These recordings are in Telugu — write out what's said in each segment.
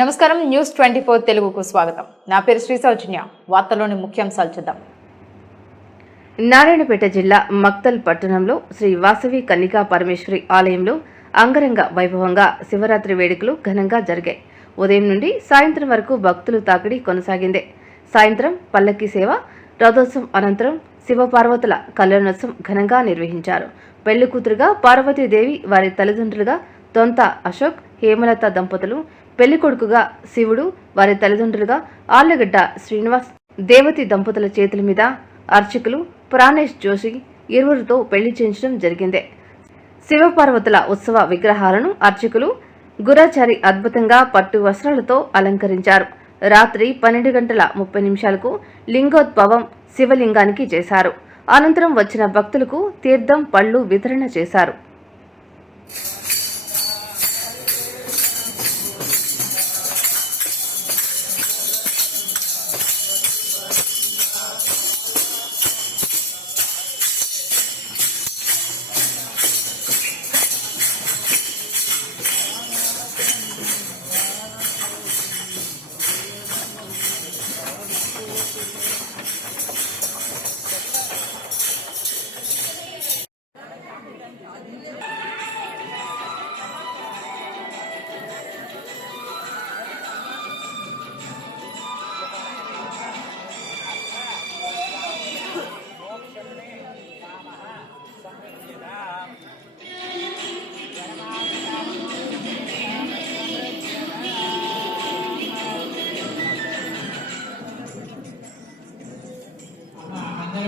నమస్కారం న్యూస్ 24 తెలుగుకు స్వాగతం. నా పేరు శ్రీ సౌజన్య. వార్తల్లోని ముఖ్యాంశాలు చూద్దాం. నారాయణపేట జిల్లా మక్తల్ పట్టణంలో శ్రీ వాసవి కన్నికా పరమేశ్వరి ఆలయంలో అంగరంగ వైభవంగా శివరాత్రి వేడుకలు ఘనంగా జరిగాయి. ఉదయం నుండి సాయంత్రం వరకు భక్తులు తాకిడి కొనసాగింది. సాయంత్రం పల్లకి సేవ, రథోత్సవం అనంతరం శివపార్వతుల కళ్యాణోత్సవం ఘనంగా నిర్వహించారు. పెళ్లి కూతురుగా పార్వతీదేవి, వారి తల్లిదండ్రులుగా తొంత అశోక్, హేమలత దంపతులు, పెళ్లి కొడుకుగా శివుడు, వారి తల్లిదండ్రులుగా ఆళ్లగడ్డ శ్రీనివాస్, దేవతి దంపతుల చేతుల మీద అర్చకులు ప్రాణేష్ జోషి ఇరువురితో పెళ్లి చేయించడం జరిగింది. శివపార్వతుల ఉత్సవ విగ్రహాలను అర్చకులు గురాచారి అద్భుతంగా పట్టు వస్త్రాలతో అలంకరించారు. రాత్రి 12:30 లింగోద్భవం శివలింగానికి చేశారు. అనంతరం వచ్చిన భక్తులకు తీర్థం, పళ్లు వితరణ చేశారు.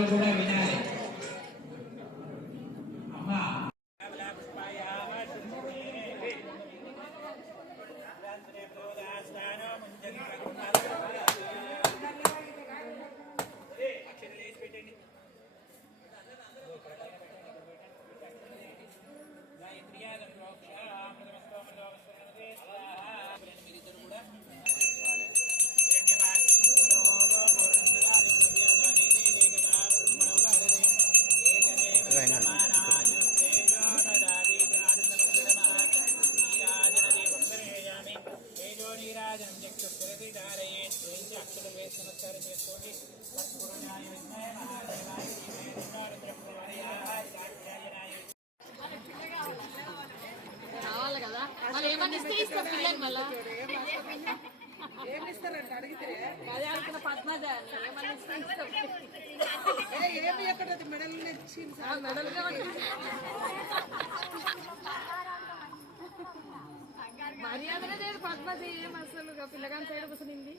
కూడా వినాలి. అమ్మా మర్యాద లేదు పద్మజ, ఏం అసలు పిల్లగాని సైడ్ కూర్చునింది.